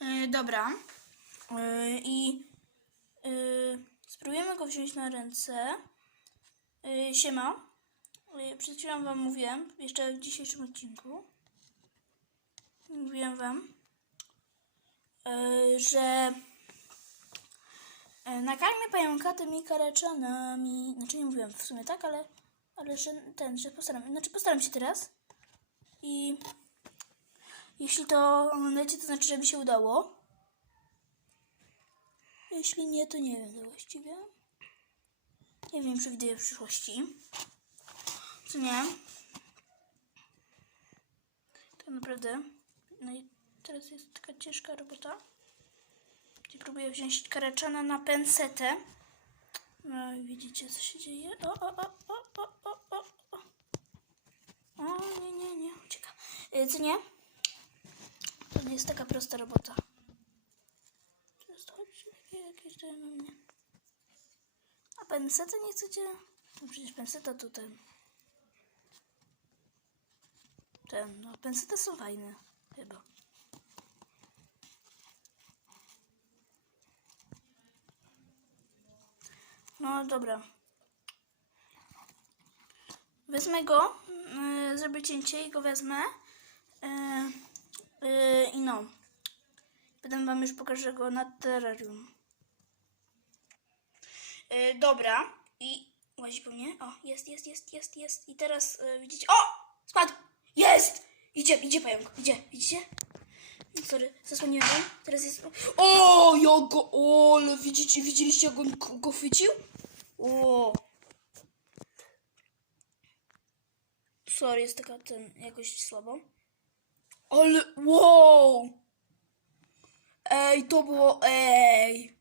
Yy, dobra. Yy, I yy, spróbujemy go wziąć na ręce. Siema. Przed chwilą wam mówiłem, jeszcze w dzisiejszym odcinku. Mówiłem wam, że nakarmię pająka tymi kareczanami. Znaczy nie mówiłem w sumie tak, ale, ale że ten, że postaram, znaczy postaram się teraz. I jeśli to oglądacie, to znaczy, że mi się udało. Jeśli nie, to nie wiem to właściwie. Nie wiem, przewiduję przyszłości. Co nie? To naprawdę. No i teraz jest taka ciężka robota. Gdzie próbuję wziąć karaczana na pensetę. No i widzicie, co się dzieje. O, o, o, o, o, o, o, o. O, nie, nie, nie, ucieka. Y, Co nie? Nie jest taka prosta robota. Teraz chodźcie jakieś tutaj na mnie. A penseta nie chcecie? No przecież penseta ten. Ten, no pensety są fajne. Chyba. No dobra. Wezmę go, yy, zrobię cięcie i go wezmę. Yy, yy, I no. Wam już pokażę go na terrarium. Yy, dobra. I łazi po mnie. O, jest, jest, jest, jest, jest. I teraz yy, widzicie. O! Spadł! Jest! Idzie, idzie pająk. Idzie, widzicie? Sorry, zasłoniłem. Teraz jest. O, jak go. O, ale widzicie, widzieliście, jak on go- go chwycił? O. Sorry, jest taka ten jakoś słabo. Ale wow! Ej, to było ej.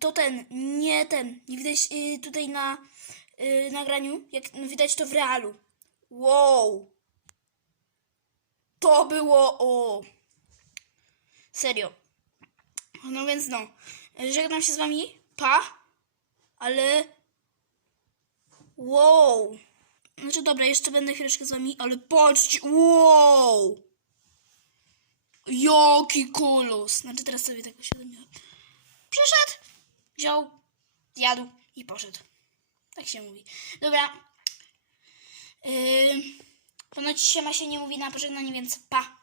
To ten, nie ten. Nie widać y, tutaj na y, nagraniu, jak widać to w realu. Wow! To było o. Serio. No więc no. Żegnam się z wami. Pa. Ale wow. Znaczy dobra, jeszcze będę chwileczkę z wami, ale patrzcie, wow! Jaki kolos! Znaczy teraz sobie tak uświadomiłam. Przyszedł, wziął, zjadł i poszedł. Tak się mówi. Dobra. Yy, ponoć się ma się nie mówi na pożegnanie, więc pa!